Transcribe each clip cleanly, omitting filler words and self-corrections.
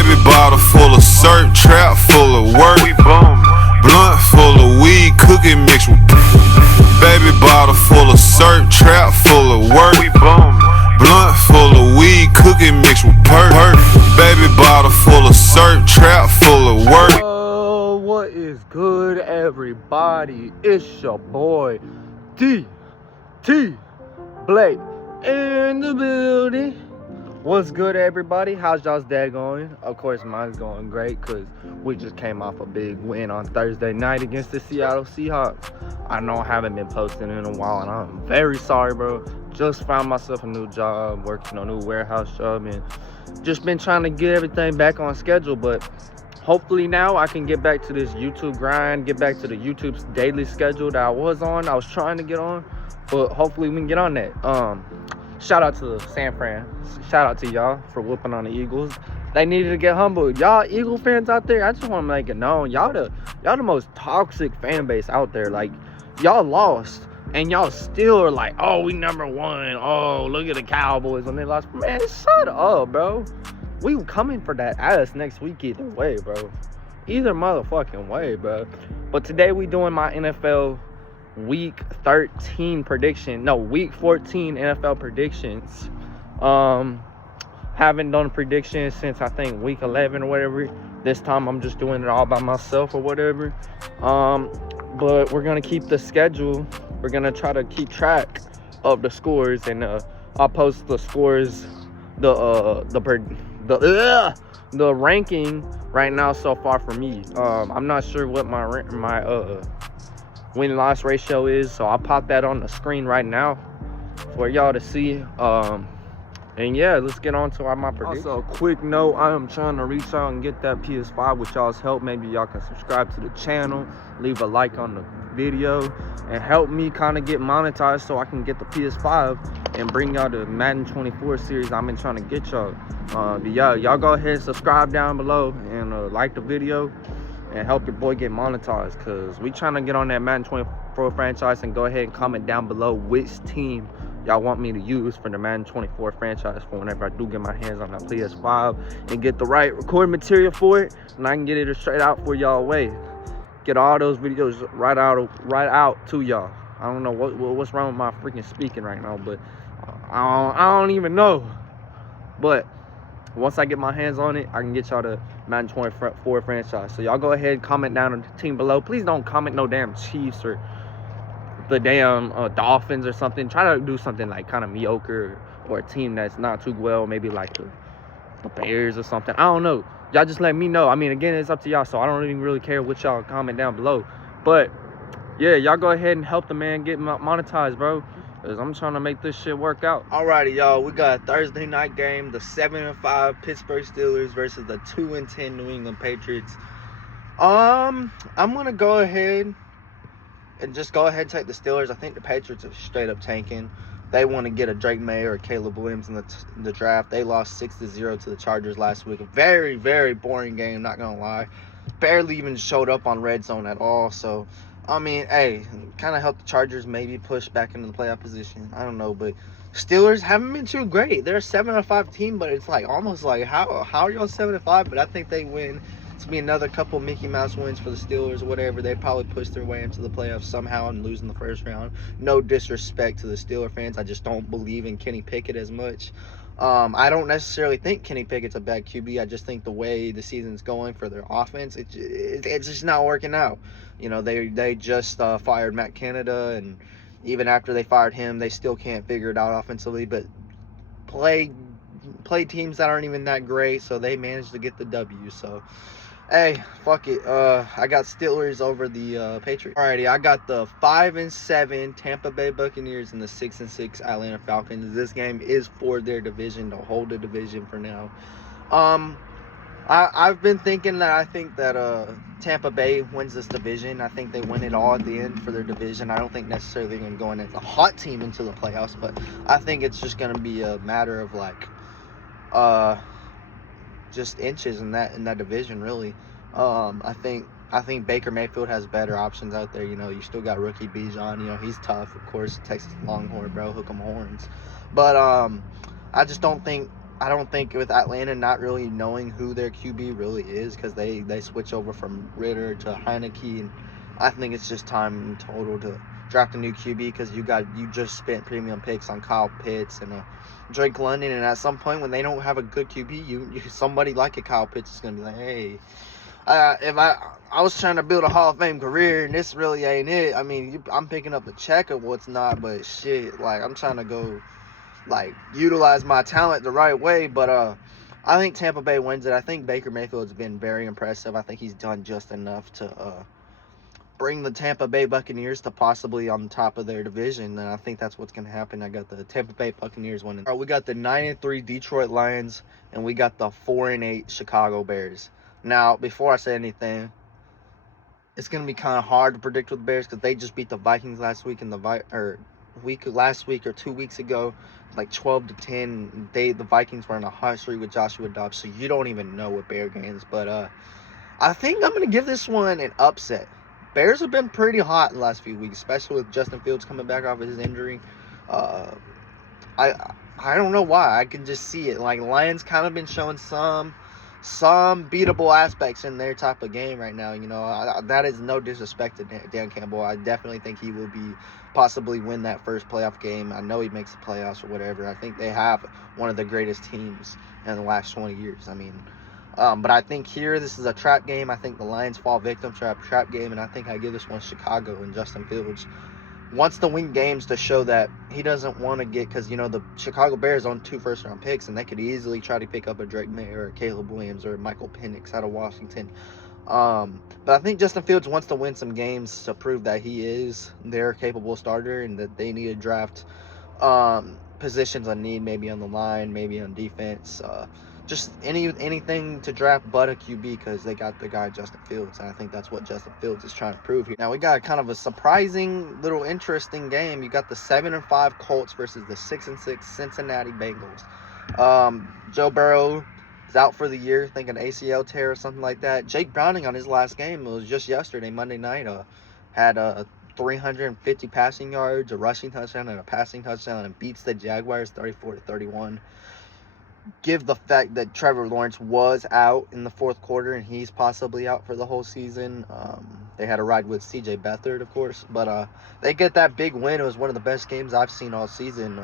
Baby bottle full of syrup, trap full of work. We booming. Blunt full of weed, cooking mixed with. Baby bottle full of syrup, trap full of work. We booming. Blunt full of weed, cooking mixed with perk. Baby bottle full of syrup, trap full of work. Oh, what is good, everybody? It's your boy DT Blake in the building. What's good, everybody? How's y'all's day going? Of course, mine's going great because we just came off a big win on Thursday night against the Seattle Seahawks. I know I haven't been posting in a while, and I'm very sorry, bro. Just found myself a new job, working on a new warehouse job, and just been trying to get everything back on schedule. But hopefully now I can get back to this YouTube grind, get back to the YouTube's daily schedule that I was trying to get on, but hopefully we can get on that. Shout out to San Fran. Shout out to y'all for whooping on the Eagles. They needed to get humbled. Y'all Eagle fans out there, I just want to make it known. Y'all the most toxic fan base out there. Like, y'all lost and y'all still are like, oh, we number one. Oh, look at the Cowboys when they lost. Man, shut up, bro. We coming for that ass next week either way, bro. Either motherfucking way, bro. But today we doing my NFL week 14 NFL predictions. Haven't done predictions since I think week 11 or whatever. This time I'm just doing it all by myself or whatever. But we're gonna keep the schedule. We're gonna try to keep track of the scores, and I'll post the scores, the ranking right now so far for me. I'm not sure what my win-loss ratio is, so I'll pop that on the screen right now for y'all to see. And yeah, let's get on to my predictions. Also, quick note, I am trying to reach out and get that PS5 with y'all's help. Maybe y'all can subscribe to the channel, leave a like on the video, and help me kind of get monetized so I can get the PS5 and bring y'all the Madden 24 series I've been trying to get y'all. Y'all go ahead and subscribe down below and like the video and help your boy get monetized, because we trying to get on that Madden 24 franchise. And go ahead and comment down below which team y'all want me to use for the Madden 24 franchise for whenever I do get my hands on that PS5 and get the right recording material for it, and I can get it straight out for y'all away. Get all those videos right out to y'all. I don't know what's wrong with my freaking speaking right now, but I don't even know. But once I get my hands on it, I can get y'all the Madden 24 franchise. So y'all go ahead and comment down on the team below. Please don't comment no damn Chiefs or the damn Dolphins or something. Try to do something like kind of mediocre, or a team that's not too well, maybe like the Bears or something. I don't know. Y'all just let me know. I mean, again, it's up to y'all, so I don't even really care what y'all comment down below. But yeah, y'all go ahead and help the man get monetized, bro, because I'm trying to make this shit work out. Alrighty, y'all, we got a Thursday night game, the 7-5 Pittsburgh Steelers versus the 2-10 New England Patriots. I'm gonna go ahead and take the Steelers. I think the Patriots are straight up tanking. They want to get a Drake May or Caleb Williams in the draft. They lost 6-0 to the Chargers last week. A very, very boring game, not gonna lie. Barely even showed up on red zone at all. So, I mean, hey, kind of helped the Chargers maybe push back into the playoff position. I don't know, but Steelers haven't been too great. They're a 7-5 team, but it's like almost like how are y'all 7-5? But I think they win. It's be another couple Mickey Mouse wins for the Steelers or whatever. They probably push their way into the playoffs somehow and lose in the first round. No disrespect to the Steeler fans. I just don't believe in Kenny Pickett as much. I don't necessarily think Kenny Pickett's a bad QB. I just think the way the season's going for their offense, it's just not working out. You know, they just fired Matt Canada, and even after they fired him, they still can't figure it out offensively. But play teams that aren't even that great, so they managed to get the W. So, hey, fuck it. I got Steelers over the Patriots. Alrighty, I got the 5-7 Tampa Bay Buccaneers and the 6-6 Atlanta Falcons. This game is for their division, to hold the division for now. I've been thinking that I think that Tampa Bay wins this division. I think they win it all at the end for their division. I don't think necessarily they're going to go in as a hot team into the playoffs, but I think it's just going to be a matter of like just inches in that division, really. I think Baker Mayfield has better options out there. You know, you still got rookie Bijan. You know, he's tough, of course. Texas Longhorn, bro, hook 'em horns. But I just don't think I don't think with Atlanta not really knowing who their QB really is, because they switch over from Ritter to Heineke, and I think it's just time in total to draft a new QB, because you just spent premium picks on Kyle Pitts and Drake London, and at some point when they don't have a good QB, you somebody like a Kyle Pitts is gonna be like, hey, if I was trying to build a Hall of Fame career and this really ain't it. I mean, I'm picking up the check of what's not, but shit, like I'm trying to go like utilize my talent the right way. But I think Tampa Bay wins it. I think Baker Mayfield's been very impressive. I think he's done just enough to bring the Tampa Bay Buccaneers to possibly on top of their division, and I think that's what's going to happen. I got the Tampa Bay Buccaneers winning. We got the 9-3 Detroit Lions, and we got the 4-8 Chicago Bears. Now, before I say anything, it's going to be kind of hard to predict with the Bears, because they just beat the Vikings last week, and last week or 2 weeks ago, like 12-10. The Vikings were in a hot streak with Joshua Dobbs, so you don't even know what Bear games. But I think I'm going to give this one an upset. Bears have been pretty hot in the last few weeks, especially with Justin Fields coming back off of his injury. I don't know why. I can just see it. Like, Lions kind of been showing some beatable aspects in their type of game right now. You know, that is no disrespect to Dan Campbell. I definitely think he will possibly win that first playoff game. I know he makes the playoffs or whatever. I think they have one of the greatest teams in the last 20 years. I mean, but I think here this is a trap game. I think the Lions fall victim to a trap game, and I think I give this one Chicago, and Justin Fields wants to win games to show that he doesn't want to get, because, you know, the Chicago Bears own 2 first-round picks, and they could easily try to pick up a Drake May or a Caleb Williams or Michael Penix out of Washington. But I think Justin Fields wants to win some games to prove that he is their capable starter, and that they need to draft positions on need, maybe on the line, maybe on defense, just anything to draft but a QB, because they got the guy Justin Fields, and I think that's what Justin Fields is trying to prove here. Now we got kind of a surprising little interesting game. You got the 7-5 Colts versus the 6-6 Cincinnati Bengals. Joe Burrow is out for the year, I think an ACL tear or something like that. Jake Browning on his last game, it was just yesterday, Monday night, had 350 passing yards, a rushing touchdown, and a passing touchdown, and beats the Jaguars 34-31. Give the fact that Trevor Lawrence was out in the fourth quarter, and he's possibly out for the whole season. They had a ride with C.J. Beathard, of course, but they get that big win. It was one of the best games I've seen all season.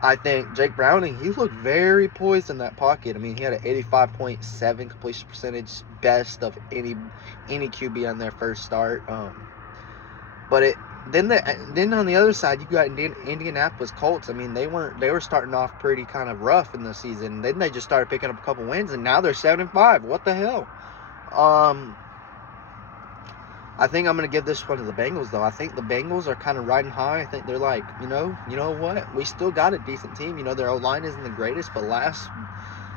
I think Jake Browning, he looked very poised in that pocket. I mean, he had an 85.7 completion percentage, best of any QB on their first start. Then on the other side, you got Indianapolis Colts. I mean, they were starting off pretty kind of rough in the season. Then they just started picking up a couple wins, and now they're 7-5. What the hell? I think I'm going to give this one to the Bengals, though. I think the Bengals are kind of riding high. I think they're like, you know what? We still got a decent team. You know, their O-line isn't the greatest, but last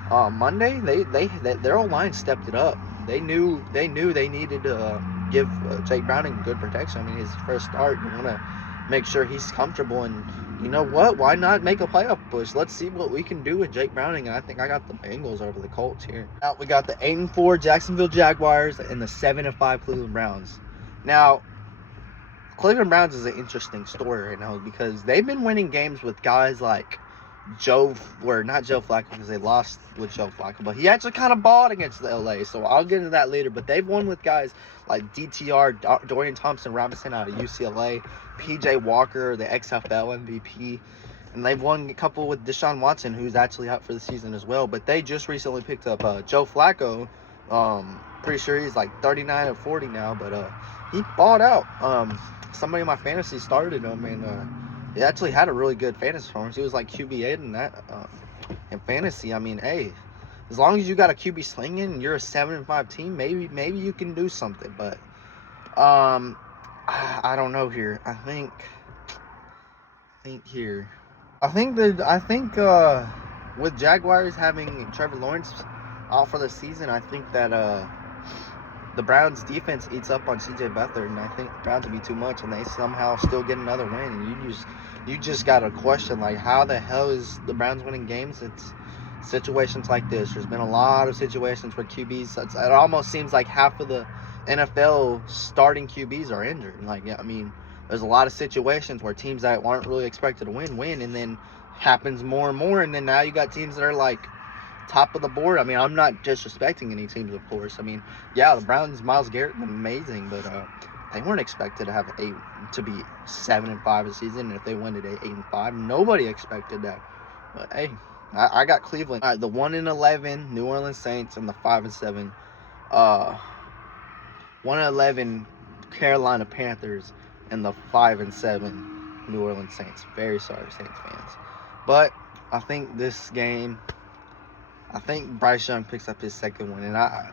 Monday, their O-line stepped it up. They knew they needed to give Jake Browning good protection. I mean, his first start, you want to make sure he's comfortable, and you know what? Why not make a playoff push? Let's see what we can do with Jake Browning, and I think I got the Bengals over the Colts here. Now we got the 8-4 Jacksonville Jaguars and the 7-5 Cleveland Browns. Now, Cleveland Browns is an interesting story right now, because they've been winning games with guys like not Joe Flacco, because they lost with Joe Flacco, but he actually kind of balled against the LA, so I'll get into that later. But they've won with guys like DTR, Dorian Thompson-Robinson out of UCLA, PJ Walker, the XFL MVP, and they've won a couple with Deshaun Watson, who's actually out for the season as well. But they just recently picked up Joe Flacco. Pretty sure he's like 39 or 40 now, but he balled out. Somebody in my fantasy started him, and he actually had a really good fantasy performance. He was like QB8 in that in fantasy. I mean, hey, as long as you got a QB slinging and you're a 7-5 team, maybe you can do something. But I don't know here. I think with Jaguars having Trevor Lawrence out for the season, I think that the Browns defense eats up on C.J. Beathard, and I think the Browns would be too much, and they somehow still get another win. And you just got to question, like, how the hell is the Browns winning games? It's situations like this. There's been a lot of situations where QBs, it almost seems like half of the NFL starting QBs are injured. Like, I mean, there's a lot of situations where teams that aren't really expected to win, and then happens more and more, and then now you got teams that are like top of the board. I mean, I'm not disrespecting any teams, of course. I mean, yeah, the Browns, Myles Garrett, amazing, but they weren't expected to have to be 7-5 a season, and if they went at 8-5, nobody expected that. But hey, I got Cleveland. All right, the 1-11 New Orleans Saints and the 5-7, 1-11 Carolina Panthers and the 5-7 New Orleans Saints. Very sorry, Saints fans, but I think this game, I think Bryce Young picks up his second win, and I,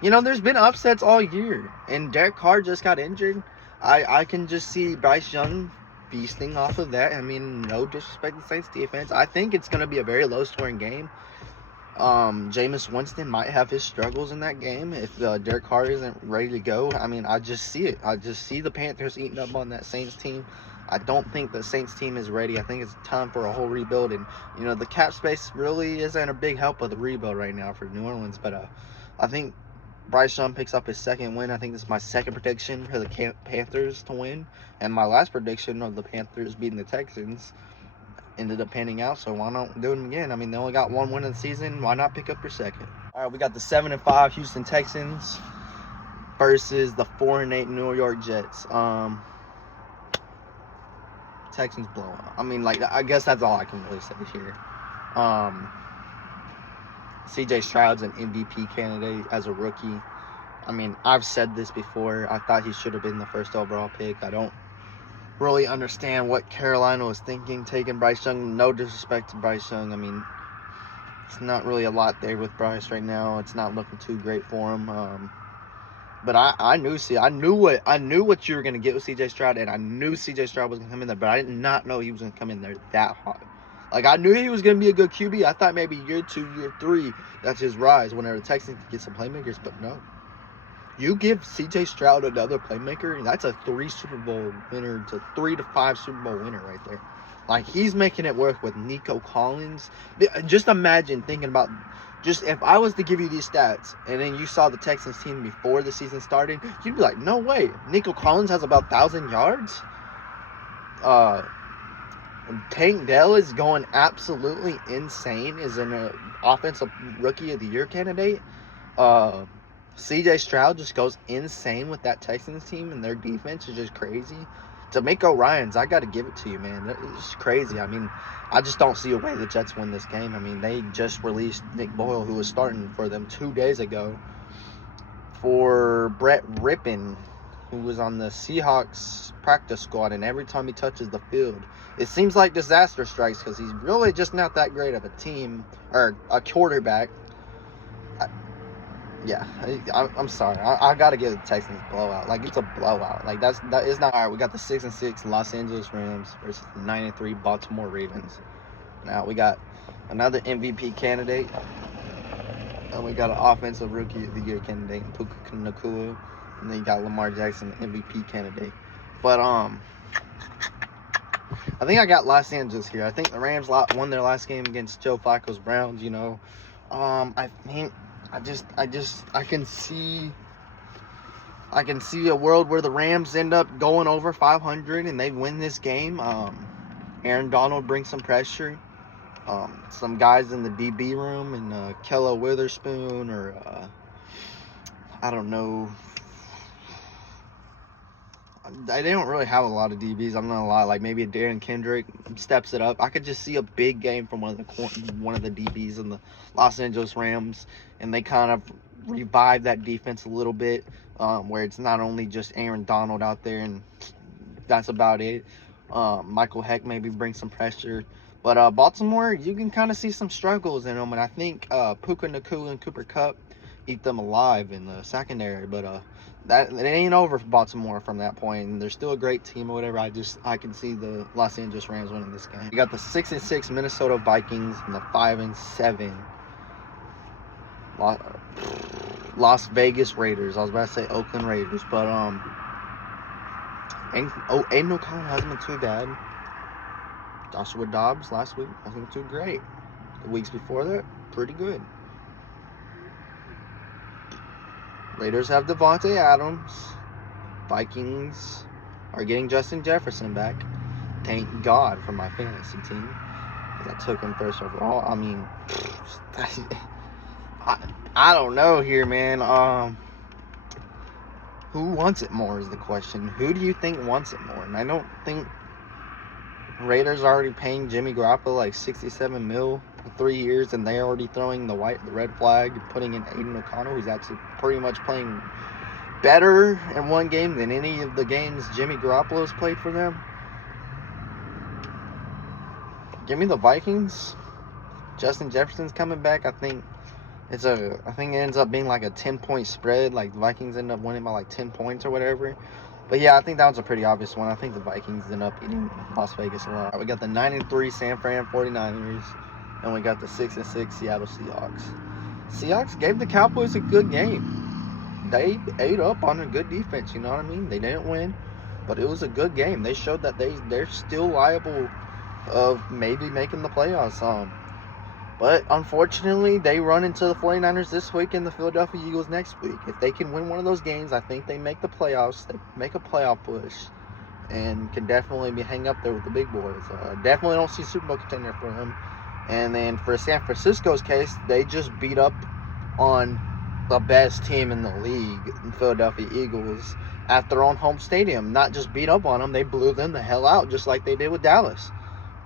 there's been upsets all year, and Derek Carr just got injured. I can just see Bryce Young feasting off of that. I mean, no disrespect to the Saints defense. I think it's going to be a very low-scoring game. Jameis Winston might have his struggles in that game if Derek Carr isn't ready to go. I mean, I just see it. I just see the Panthers eating up on that Saints team. I don't think the Saints team is ready. I think it's time for a whole rebuild. And, the cap space really isn't a big help of the rebuild right now for New Orleans. But I think Bryce Young picks up his second win. I think this is my second prediction for the Panthers to win. And my last prediction of the Panthers beating the Texans ended up panning out. So why not do it again? I mean, they only got one win in the season. Why not pick up your second? All right, we got the 7-5 Houston Texans versus the 4-8 New York Jets. Texans blowout. I mean, I guess that's all I can really say here. CJ Stroud's an MVP candidate as a rookie. I mean, I've said this before. I thought he should have been the first overall pick. I don't really understand what Carolina was thinking taking Bryce Young. No disrespect to Bryce Young. I mean, it's not really a lot there with Bryce right now. It's not looking too great for him. But I knew what you were gonna get with CJ Stroud, and I knew CJ Stroud was gonna come in there, but I did not know he was gonna come in there that hot. I knew he was gonna be a good QB. I thought maybe year 2, year 3, that's his rise whenever the Texans get some playmakers, but no. You give CJ Stroud another playmaker, that's a 3 Super Bowl winner to 3 to 5 Super Bowl winner right there. He's making it work with Nico Collins. Just imagine thinking about, if I was to give you these stats and then you saw the Texans team before the season started, you'd be like, no way. Nico Collins has about 1,000 yards. Tank Dell is going absolutely insane, is an offensive rookie of the year candidate. CJ Stroud just goes insane with that Texans team, and their defense is just crazy. D'Amico Ryans, I got to give it to you, man. It's crazy. I mean, I just don't see a way the Jets win this game. I mean, they just released Nick Boyle, who was starting for them 2 days ago, for Brett Rippon, who was on the Seahawks practice squad, and every time he touches the field, it seems like disaster strikes because he's really just not that great of a team or a quarterback. I'm sorry. I got to give the Texans a blowout. It's a blowout. That is not. All right, we got the 6-6 Los Angeles Rams versus the 9-3 Baltimore Ravens. Now we got another MVP candidate. And we got an offensive rookie of the year candidate, Puka Nacua. And then you got Lamar Jackson, MVP candidate. But I think I got Los Angeles here. I think the Rams won their last game against Joe Flacco's Browns. I think I can see a world where the Rams end up going over 500 and they win this game. Aaron Donald brings some pressure. Some guys in the DB room, and Kello Witherspoon, or I don't know. They don't really have a lot of DBs. I'm not gonna lie. Maybe a Darren Kendrick steps it up. I could just see a big game from one of the DBs in the Los Angeles Rams, and they kind of revive that defense a little bit, where it's not only just Aaron Donald out there, and that's about it. Michael Heck maybe brings some pressure, but Baltimore, you can kind of see some struggles in them, and I think Puka Nacua and Cooper Kupp eat them alive in the secondary, but that it ain't over for Baltimore from that point, and they're still a great team or whatever. I can see the Los Angeles Rams winning this game. You got the 6-6 Minnesota Vikings and the 5-7 Las Vegas Raiders. I was about to say Oakland Raiders, but Aiden O'Connell hasn't been too bad. Joshua Dobbs last week hasn't been too great. The weeks before that, pretty good. Raiders have Devontae Adams. Vikings are getting Justin Jefferson back. thank God for my fantasy team, because I took him first overall. I mean, I don't know here, man. Who wants it more is the question. Who do you think wants it more? And I don't think Raiders are already paying Jimmy Garoppolo like $67 million for 3 years, and they're already throwing the red flag, putting in Aiden O'Connell, who's actually pretty much playing better in one game than any of the games Jimmy Garoppolo's played for them. Give me the Vikings. Justin Jefferson's coming back. I think it ends up being like a 10-point spread. Like the Vikings end up winning by like 10 points or whatever. But yeah, I think that was a pretty obvious one. I think the Vikings end up beating Las Vegas a lot. We got the 9-3 San Fran 49ers, and we got the 6-6 Seattle Seahawks. Seahawks gave the Cowboys a good game. They ate up on a good defense, you know what I mean? They didn't win, but it was a good game. They showed that they're still liable of maybe making the playoffs. But unfortunately, they run into the 49ers this week and the Philadelphia Eagles next week. If they can win one of those games, I think they make the playoffs. They make a playoff push and can definitely be hang up there with the big boys. Definitely don't see Super Bowl contender for them. And then for San Francisco's case, they just beat up on the best team in the league, the Philadelphia Eagles, at their own home stadium. Not just beat up on them, they blew them the hell out just like they did with Dallas.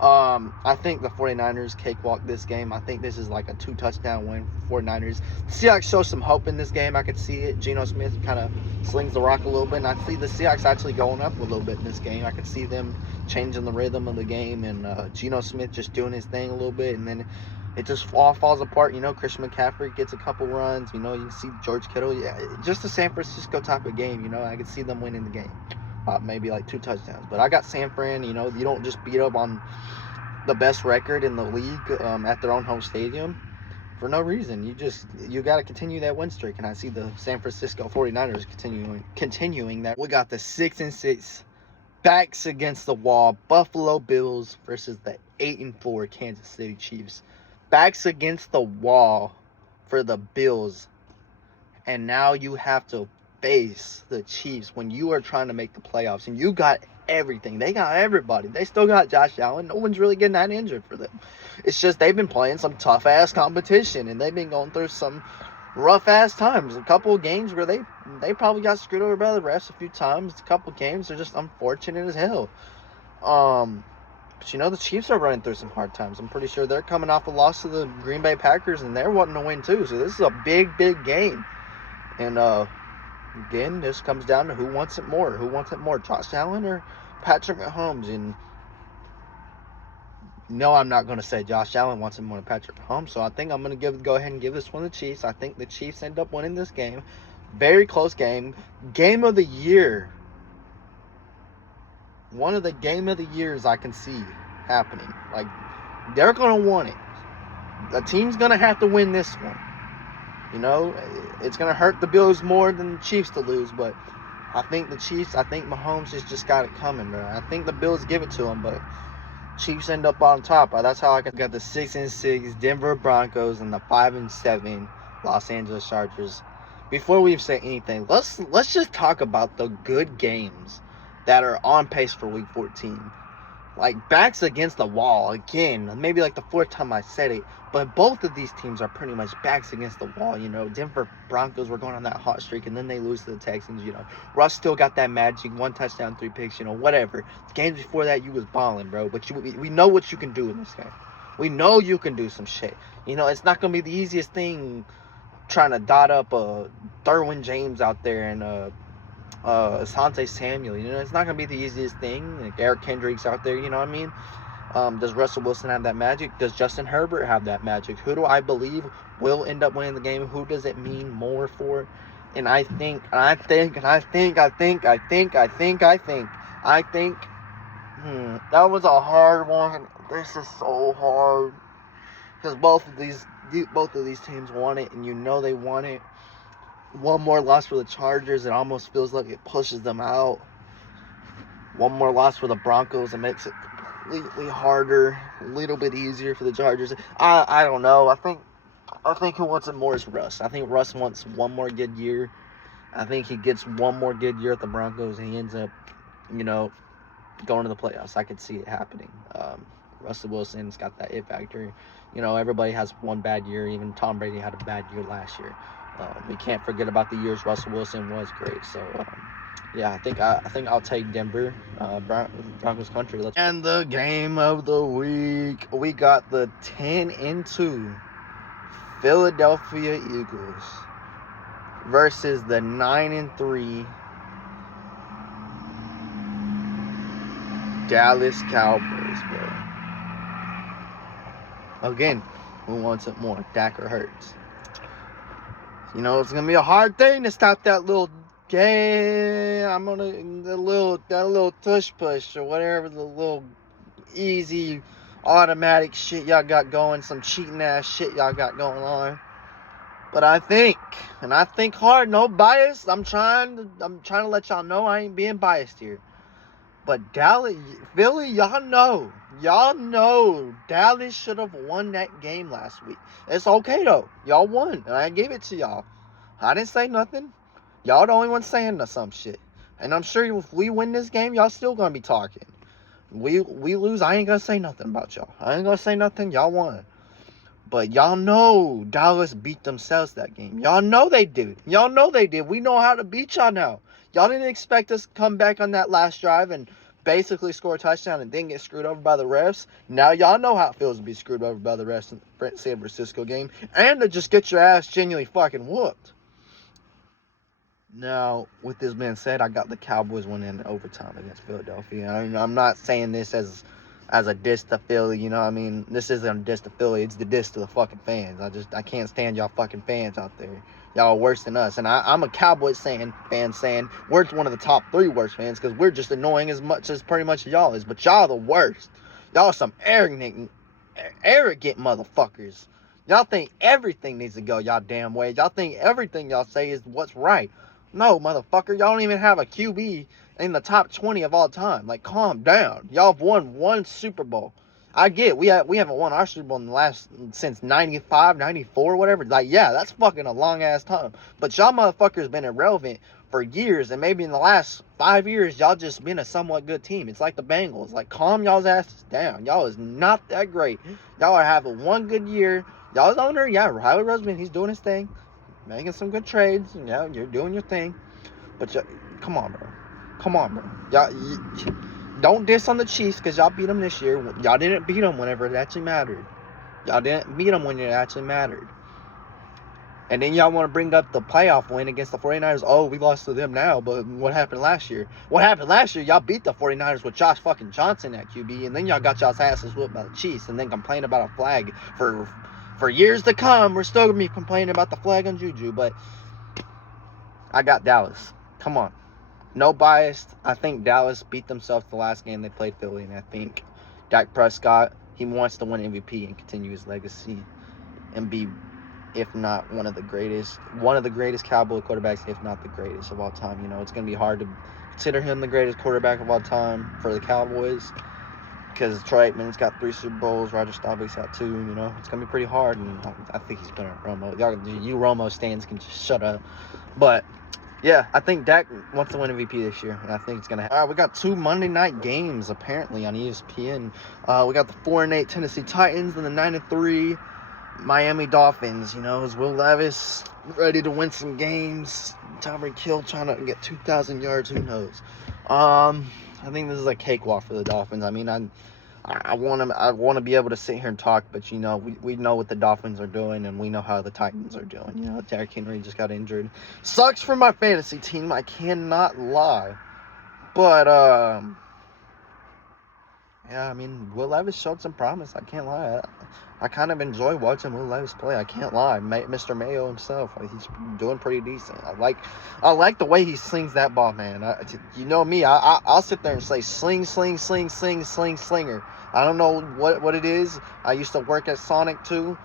I think the 49ers cakewalk this game. I think this is like a 2-touchdown win for 49ers. The Seahawks show some hope in this game. I could see it. Geno Smith kind of slings the rock a little bit, and I see the Seahawks actually going up a little bit in this game. I could see them changing the rhythm of the game, and Geno Smith just doing his thing a little bit, and then it just all falls apart. You know, Christian McCaffrey gets a couple runs. You know, you can see George Kittle. Yeah, just a San Francisco type of game. You know, I could see them winning the game. Maybe like 2 touchdowns. But I got San Fran. You know, you don't just beat up on the best record in the league at their own home stadium for no reason. You got to continue that win streak, and I see the San Francisco 49ers continuing that. We got the 6-6 backs against the wall Buffalo Bills versus the 8-4 Kansas City Chiefs. Backs against the wall for the Bills, and now you have to face the Chiefs when you are trying to make the playoffs, and you got everything. They got everybody. They still got Josh Allen. No one's really getting that injured for them. It's just they've been playing some tough ass competition, and they've been going through some rough ass times. A couple of games where they probably got screwed over by the refs a few times. A couple of games are just unfortunate as hell. But you know, the Chiefs are running through some hard times. I'm pretty sure they're coming off a loss to the Green Bay Packers, and they're wanting to win too. So this is a big game. And again, this comes down to who wants it more. Who wants it more, Josh Allen or Patrick Mahomes? And no, I'm not going to say Josh Allen wants it more than Patrick Mahomes. So I think I'm going to go ahead and give this one to the Chiefs. I think the Chiefs end up winning this game. Very close game. Game of the year. One of the game of the years I can see happening. Like, they're going to want it. The team's going to have to win this one. You know, it's going to hurt the Bills more than the Chiefs to lose, but I think the Chiefs, I think Mahomes has just got it coming, bro. I think the Bills give it to him, but Chiefs end up on top. That's how I got the 6-6 Denver Broncos and the 5-7 Los Angeles Chargers. Before we say anything, let's just talk about the good games that are on pace for Week 14. Like, backs against the wall. Again, maybe like the 4th time I said it, but both of these teams are pretty much backs against the wall. You know, Denver Broncos were going on that hot streak, and then they lose to the Texans. You know, Russ still got that magic, 1 touchdown, 3 picks. You know, whatever. The games before that, you was balling, bro. But we know what you can do in this game. We know you can do some shit. You know, it's not gonna be the easiest thing trying to dot up Derwin James out there and Asante Samuel. You know, it's not gonna be the easiest thing. Like Eric Kendricks out there. You know what I mean? Does Russell Wilson have that magic? Does Justin Herbert have that magic? Who do I believe will end up winning the game? Who does it mean more for? And I think that was a hard one. This is so hard because both of these teams want it, and you know they want it. One more loss for the Chargers, it almost feels like it pushes them out. One more loss for the Broncos, it makes it completely harder, a little bit easier for the Chargers. I don't know. I think who wants it more is Russ. I think Russ wants one more good year. I think he gets one more good year at the Broncos, and he ends up, you know, going to the playoffs. I could see it happening. Russell Wilson's got that it factor. You know, everybody has one bad year. Even Tom Brady had a bad year last year. We can't forget about the years Russell Wilson was great. So, yeah, I think I'll take Denver, Broncos country. And the game of the week, we got the 10-2 Philadelphia Eagles versus the 9-3 Dallas Cowboys, bro. Again, who wants it more, Dak or Hurts? You know, it's gonna be a hard thing to stop that little game. That little tush push or whatever, the little easy automatic shit y'all got going, some cheating ass shit y'all got going on. But I think hard, no bias. I'm trying to let y'all know I ain't being biased here. But Dallas, Philly, y'all know Dallas should have won that game last week. It's okay though. Y'all won, and I gave it to y'all. I didn't say nothing. Y'all the only one saying some shit. And I'm sure if we win this game, y'all still gonna be talking. We lose, I ain't gonna say nothing about y'all. I ain't gonna say nothing. Y'all won. But y'all know Dallas beat themselves that game. Y'all know they did. We know how to beat y'all now. Y'all didn't expect us to come back on that last drive and basically score a touchdown and then get screwed over by the refs. Now y'all know how it feels to be screwed over by the refs in the San Francisco game. And to just get your ass genuinely fucking whooped. Now, with this being said, I got the Cowboys winning in overtime against Philadelphia. I'm not saying this as a diss to Philly, you know what I mean? This isn't a diss to Philly, it's the diss to the fucking fans. I can't stand y'all fucking fans out there. Y'all are worse than us. And I'm a Cowboys fan saying we're one of the top 3 worst fans because we're just annoying as much as pretty much y'all is. But y'all are the worst. Y'all are some arrogant motherfuckers. Y'all think everything needs to go y'all damn way. Y'all think everything y'all say is what's right. No, motherfucker, y'all don't even have a QB in the top 20 of all time. Like, calm down. Y'all have won 1 Super Bowl. I get we haven't won our Super Bowl since 95, 94, whatever. Like, yeah, that's fucking a long ass time. But y'all motherfuckers been irrelevant for years, and maybe in the last 5 years, y'all just been a somewhat good team. It's like the Bengals. Like, calm y'all's asses down. Y'all is not that great. Y'all are having 1 good year. Y'all's owner, yeah, Riley Roseman, he's doing his thing. Making some good trades. Yeah, you're doing your thing. But come on, bro. Y'all, don't diss on the Chiefs because y'all beat them this year. Y'all didn't beat them whenever it actually mattered. Y'all didn't beat them when it actually mattered. And then y'all want to bring up the playoff win against the 49ers. Oh, we lost to them now, but what happened last year? Y'all beat the 49ers with Josh fucking Johnson at QB, and then y'all got y'all's asses whooped by the Chiefs, and then complain about a flag for years to come. We're still going to be complaining about the flag on Juju, but I got Dallas. Come on. No bias. I think Dallas beat themselves the last game they played Philly, and I think Dak Prescott, he wants to win MVP and continue his legacy and be, if not one of the greatest Cowboy quarterbacks, if not the greatest of all time. You know, it's going to be hard to consider him the greatest quarterback of all time for the Cowboys because Troy Aikman's got 3 Super Bowls, Roger Staubach's got 2, you know. It's going to be pretty hard, and I think he's better than Romo. You Romo stands can just shut up. But, yeah, I think Dak wants to win MVP this year, and I think it's going to happen. All right, we got 2 Monday night games, apparently, on ESPN. We got the 4-8 Tennessee Titans and the 9-3 Miami Dolphins. You know, is Will Levis ready to win some games? Tyreek Hill trying to get 2,000 yards, who knows? I think this is a cakewalk for the Dolphins. I mean, I want to be able to sit here and talk, but, you know, we know what the Dolphins are doing, and we know how the Titans are doing. You know, Derrick Henry just got injured. Sucks for my fantasy team, I cannot lie. But, yeah, I mean, Will Levis showed some promise. I can't lie. I kind of enjoy watching Will Levis play. I can't lie. Mr. Mayo himself, he's doing pretty decent. I like the way he slings that ball, man. You know me, I'll sit there and say sling, slinger. I don't know what it is. I used to work at Sonic too,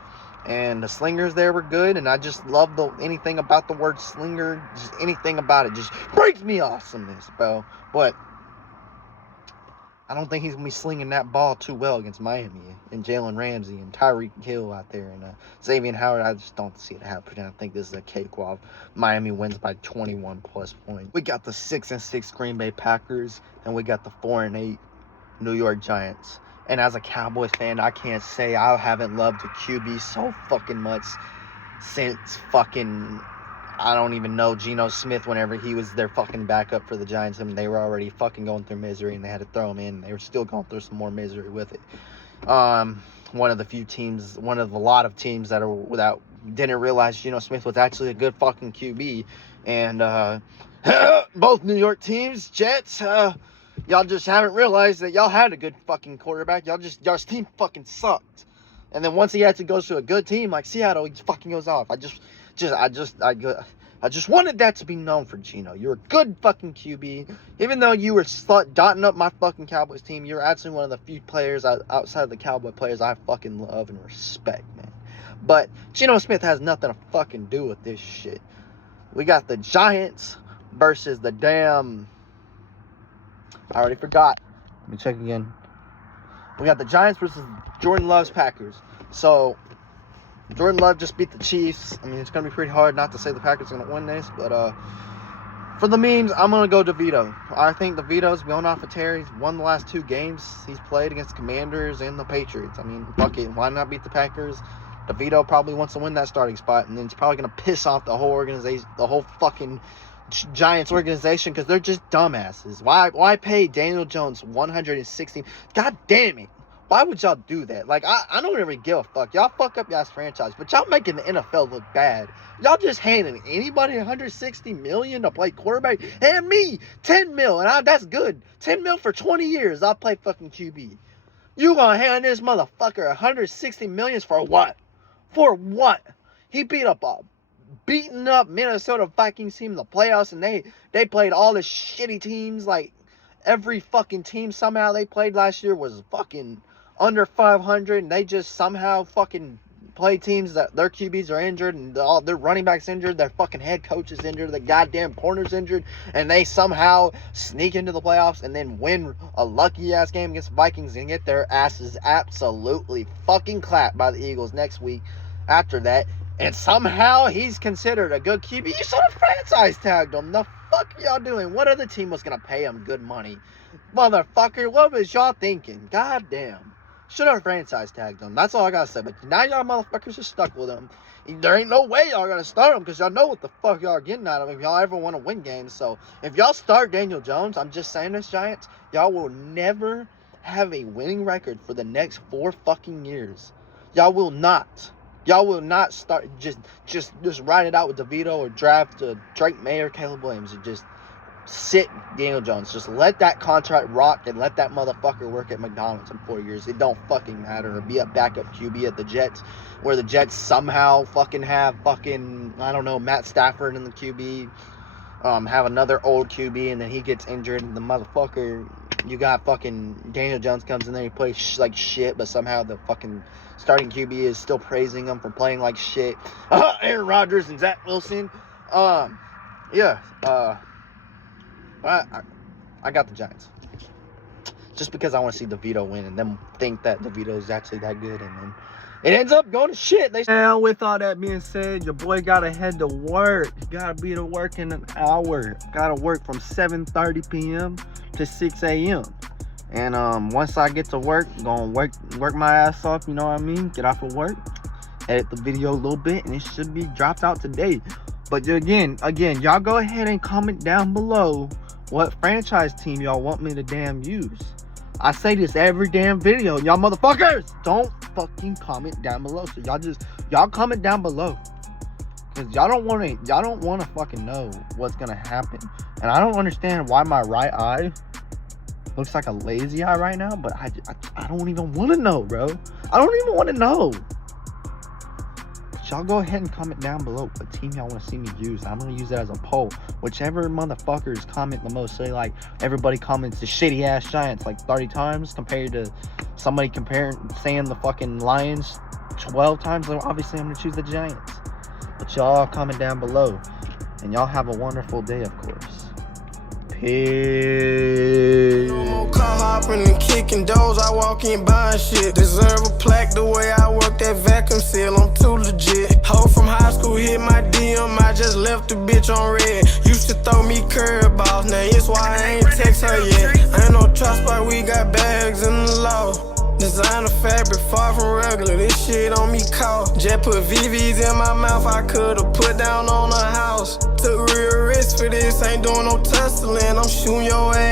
and the slingers there were good, and I just love anything about the word slinger. Just anything about it just brings me awesomeness, bro. But I don't think he's going to be slinging that ball too well against Miami and Jalen Ramsey and Tyreek Hill out there and Xavier Howard. I just don't see it happening. I think this is a cakewalk. Miami wins by 21 plus points. We got the 6-6 Green Bay Packers and we got the 4-8 New York Giants. And as a Cowboys fan, I can't say I haven't loved the QB so fucking much since fucking, I don't even know, Geno Smith, whenever he was their fucking backup for the Giants. I mean, they were already fucking going through misery and they had to throw him in. They were still going through some more misery with it. One of a lot of teams that didn't realize Geno Smith was actually a good fucking QB. And both New York teams, Jets, y'all just haven't realized that y'all had a good fucking quarterback. Y'all's team fucking sucked. And then once he actually goes to a good team like Seattle, he fucking goes off. I just wanted that to be known for Geno. You're a good fucking QB. Even though you were dotting up my fucking Cowboys team, you're actually one of the few players outside of the Cowboy players I fucking love and respect, man. But Geno Smith has nothing to fucking do with this shit. We got the Giants versus the damn... I already forgot. Let me check again. We got the Giants versus Jordan Love's Packers. So, Jordan Love just beat the Chiefs. I mean, it's going to be pretty hard not to say the Packers are going to win this. But for the memes, I'm going to go DeVito. I think DeVito's going off of Terry. He's won the last 2 games he's played against the Commanders and the Patriots. I mean, fuck it. Why not beat the Packers? DeVito probably wants to win that starting spot. And then it's probably going to piss off the whole organization, the whole fucking Giants organization, because they're just dumbasses. Why pay Daniel Jones $116? God damn it. Why would y'all do that? Like, I don't really give a fuck. Y'all fuck up y'all's franchise, but y'all making the NFL look bad. Y'all just handing anybody $160 million to play quarterback. And me $10 million, and that's good. $10 million for 20 years. I'll play fucking QB. You gonna hand this motherfucker $160 million for what? For what? He beaten up Minnesota Vikings team in the playoffs, and they played all the shitty teams. Like, every fucking team somehow they played last year was fucking under 500, and they just somehow fucking play teams that their QBs are injured and all their running backs injured, their fucking head coach is injured, the goddamn corner's injured, and they somehow sneak into the playoffs and then win a lucky ass game against the Vikings and get their asses absolutely fucking clapped by the Eagles next week after that. And somehow he's considered a good QB. You should have franchise tagged him. The fuck y'all doing? What other team was gonna pay him good money? Motherfucker, what was y'all thinking? God damn. Should have franchise tagged him. That's all I gotta say. But now y'all motherfuckers are stuck with him. There ain't no way y'all gonna start him, because y'all know what the fuck y'all are getting out of him if y'all ever want to win games. So if y'all start Daniel Jones, I'm just saying this, Giants, y'all will never have a winning record for the next 4 fucking years. Y'all will not. Y'all will not start, just ride it out with DeVito or draft Drake May or Caleb Williams and just sit Daniel Jones. Just let that contract rock and let that motherfucker work at McDonald's in 4 years. It don't fucking matter. Or be a backup QB at the Jets, where the Jets somehow fucking have fucking, I don't know, Matt Stafford in the QB. Have another old QB and then he gets injured and the motherfucker, you got fucking Daniel Jones comes in there, he plays like shit, but somehow the fucking starting QB is still praising him for playing like shit. Aaron Rodgers and Zach Wilson. I got the Giants. Just because I want to see DeVito win and them think that DeVito is actually that good, and then it ends up going to shit. Now, with all that being said, your boy gotta head to work. Gotta be to work in an hour. Gotta work from 7:30 p.m. to 6 a.m. And once I get to work, gonna work my ass off, you know what I mean? Get off of work, edit the video a little bit, and it should be dropped out today. But again, y'all go ahead and comment down below what franchise team y'all want me to damn use. I say this every damn video. Y'all motherfuckers, don't fucking comment down below. So y'all comment down below. Cause y'all don't want to fucking know what's gonna happen. And I don't understand why my right eye looks like a lazy eye right now, but I don't even want to know, bro. I don't even want to know. Y'all go ahead and comment down below what team y'all want to see me use. I'm going to use that as a poll. Whichever motherfuckers comment the most. Say, like, everybody comments the shitty ass Giants like 30 times compared to somebody saying the fucking Lions 12 times. Then obviously, I'm going to choose the Giants. But y'all comment down below. And y'all have a wonderful day, of course. Peace. No more car hopping and kicking doors. I walk in buying shit. Deserve a plaque the way I work that vacuum seal. I'm too legit. Hoe from high school hit my DM. I just left the bitch on red. Used to throw me curveballs. Now it's why I ain't text her yet. Ain't no trust, but we got bags in the law. Designer fabric, far from regular, this shit on me cold. Just put VVs in my mouth, I could've put down on a house. Took real risks for this, ain't doing no tussling, I'm shooting your ass.